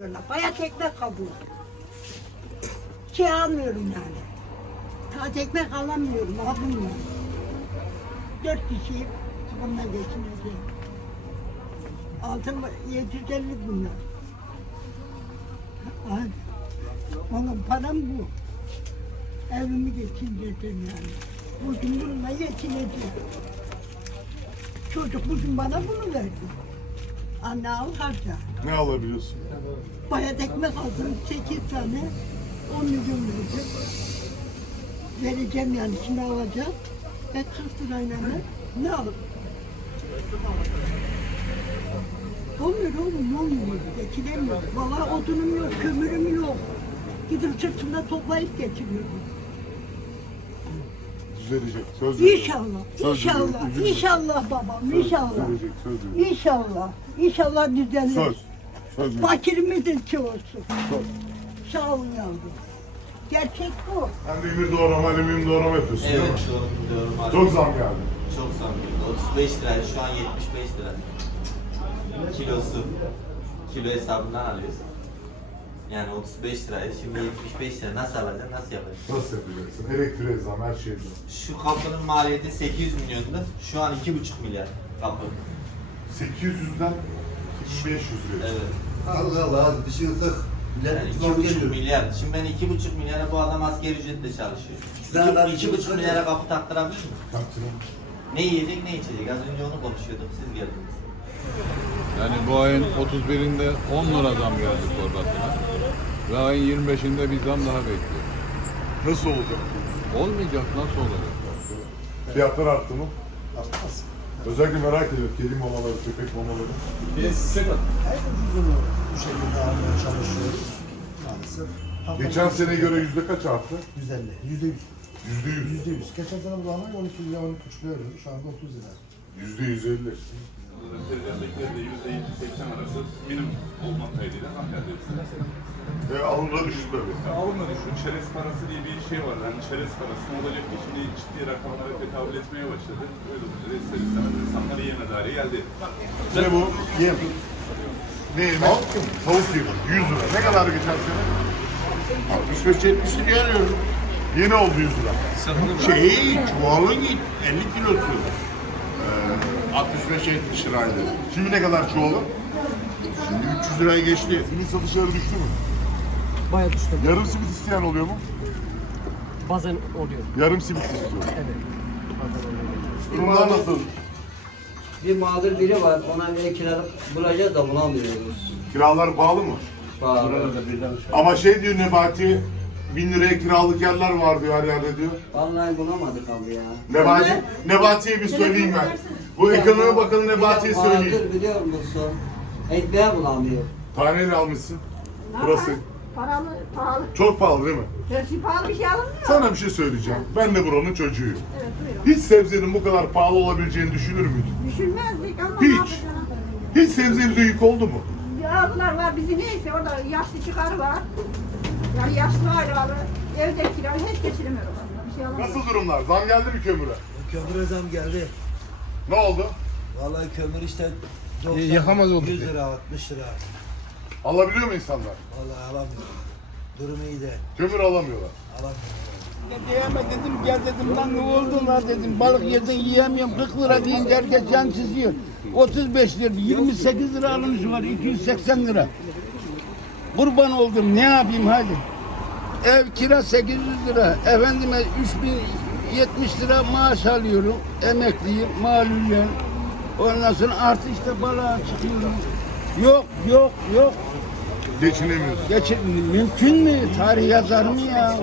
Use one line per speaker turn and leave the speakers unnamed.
Bayat ekmek kabuğu. Şey almıyorum yani. Taze ekmek alamıyorum, alamıyorum. Dört kişiyim, bununla geçineceğim. Altın 750 bunlar. Onun param bu. Evimi geçindirdim yani. Bugün bununla geçineceğim. Çocuk bugün bana bunu verdi. Anne al harca.
Ne alabiliyorsun?
Bayat ekmek aldım, 8 tane, 10 milyon verdim. Vereceğim yani, şimdi alacağım. Ve 40 lirayla da ne alırım? Olmuyor oğlum, olmuyor. Geçinemiyorum. Valla odunum yok, kömürüm yok. Gidip sırtımda toplayıp getiriyorum.
Düzelecek. Söz veriyorum.
İnşallah,
Söz
inşallah,
veriyorum,
inşallah babam,
Söz
inşallah.
düzelecek, söz veriyorum.
İnşallah, inşallah düzelir.
Söz. Söz.
Fakirimizin çoğusu.
Söz.
Sağ olun yavrum. Gerçek bu.
Sen de emir doğrama, alüminyum doğrama yapıyorsun değil
Evet
mi?
abi.
Çok zam geldi.
Çok zam geldi. 35 lira şu an 75 lira. Kilosu. Kilo hesabından alıyorsun. Yani 35 liraydı şimdi 75 lira nasıl alacaksın nasıl yapacaksın?
Nasıl yapacaksın? Elektriğe zam, her şey zam.
Şu kapının maliyeti 800 milyondu. Şu an 2,5 milyar kapı.
800'den 500 liraya.
Evet.
Allah Allah bir şey yok. Millet
Yani
ittifak
2,5
geliyor.
milyar. Şimdi ben 2,5 milyara bu adam asgari ücretle çalışıyor.
Sen ben
2,5 milyara kapı taktırabilir mi?
Yaptırım.
Ne yiyecek ne içecek? Az önce onu konuşuyorduk. Siz geldiniz.
Yani bu ayın 31'inde 10 lira zam geldi torbasına. Ve ayın 25'inde bir zam daha bekliyor.
Nasıl olacak?
Olmayacak nasıl olacak?
Fiyatlar arttı mı?
Artmaz.
Özellikle merak ediyorum. Kedi mamaları, köpek mamaları.
Biz her ucuzunu bu şekilde almaya çalışıyoruz. Maalesef.
Geçen seneye göre yüzde kaç arttı?
150, yüzde yüz.
Yüzde yüz.
Yüzde yüz. Geçen sene bu zaman 12 lira, 12 buçuk lira ödüyordu. Şu anda 30 lira.
Yüzde yüz elli.
Tezgahdaki yüzde yedi seksen arası minimum olma kaydıyla hepsine.
Ve alımda düştü tabii.
Ya Alınma düşün, çerez parası diye bir şey var. Yani çerez parası ne olacak ki şimdi ciddi rakamlara tekabül etmeye başladı. Öyle olunca da ister istemez insanlar yiyemez hale geldi.
Ne bu? Yem. Ne yemek? Tavuk yemi. 100 lira. Ne kadar geçen sene?
65-70 liraya alıyorum.
Yeni oldu 100 lira.
Şey, çuvalı git, 50 kilosu. Ee, 65-70 liraydı.
Şimdi ne kadar çuvalı?
Şimdi 300 liraya geçti.
Simit satışları düştü mü?
Bayağı düştü.
Yarım simit isteyen oluyor mu?
Bazen oluyor.
Yarım simit istiyor.
Evet.
Durumlar nasıl?
Bir mağdur biri var, ona bir kiralık bulacağız da bulamıyoruz.
Kiralar pahalı mı?
Pahalı.
Ama şey diyor Nebati, bin liraya kiralık yerler var diyor her yerde diyor.
Vallahi bulamadık abi ya.
Nebati, Nebati'ye bir söyleyeyim ben. Bu ekonomi bakanı Nebati'ye söyleyeyim.
Mağdur biliyor musun? Ekmeğe bulamıyor.
Taneyle almışsın. Burası.
Paralı, pahalı.
Çok pahalı değil mi?
Gerçi pahalı bir şey alınmıyor.
Sana bir şey söyleyeceğim. Ben de buranın çocuğuyum.
Evet buyurun.
Hiç sebzenin bu kadar pahalı olabileceğini düşünür müydün?
Düşünmezdik ama
Hiç.
ne?
Hiç sebzemize yük oldu mu?
Yağlılar var bizi neyse orada yaşlı çıkarı var. Yani yaşlı aileleri evde kira hiç geçiremiyor. Bir şey alamıyor.
Nasıl durumlar? Zam geldi mi kömüre?
Kömüre zam geldi.
Ne oldu?
Vallahi kömür işte 90,
yakamaz olduk
100
ya.
lira, 60 lira.
Alabiliyor mu insanlar?
Vallahi alamıyorum. Durum iyi de
Kömür alamıyorlar.
alamıyorum.
Diyeme dedim gel dedim lan ne oldu lan dedim balık yedin yiyemiyorum 40 lira deyince herkes can çiziyor. 35 lira 28 lira almış var 280 lira. Kurban oldum ne yapayım hadi. Ev kira 800 lira. Efendime 3070 lira maaş alıyorum. Emekliyim, malulyen. Ondan sonra artı işte balığa çıkıyorum. Yok, yok, yok.
Geçinemiyorsun.
Geçin mümkün mü? Tarih yazar mı ya?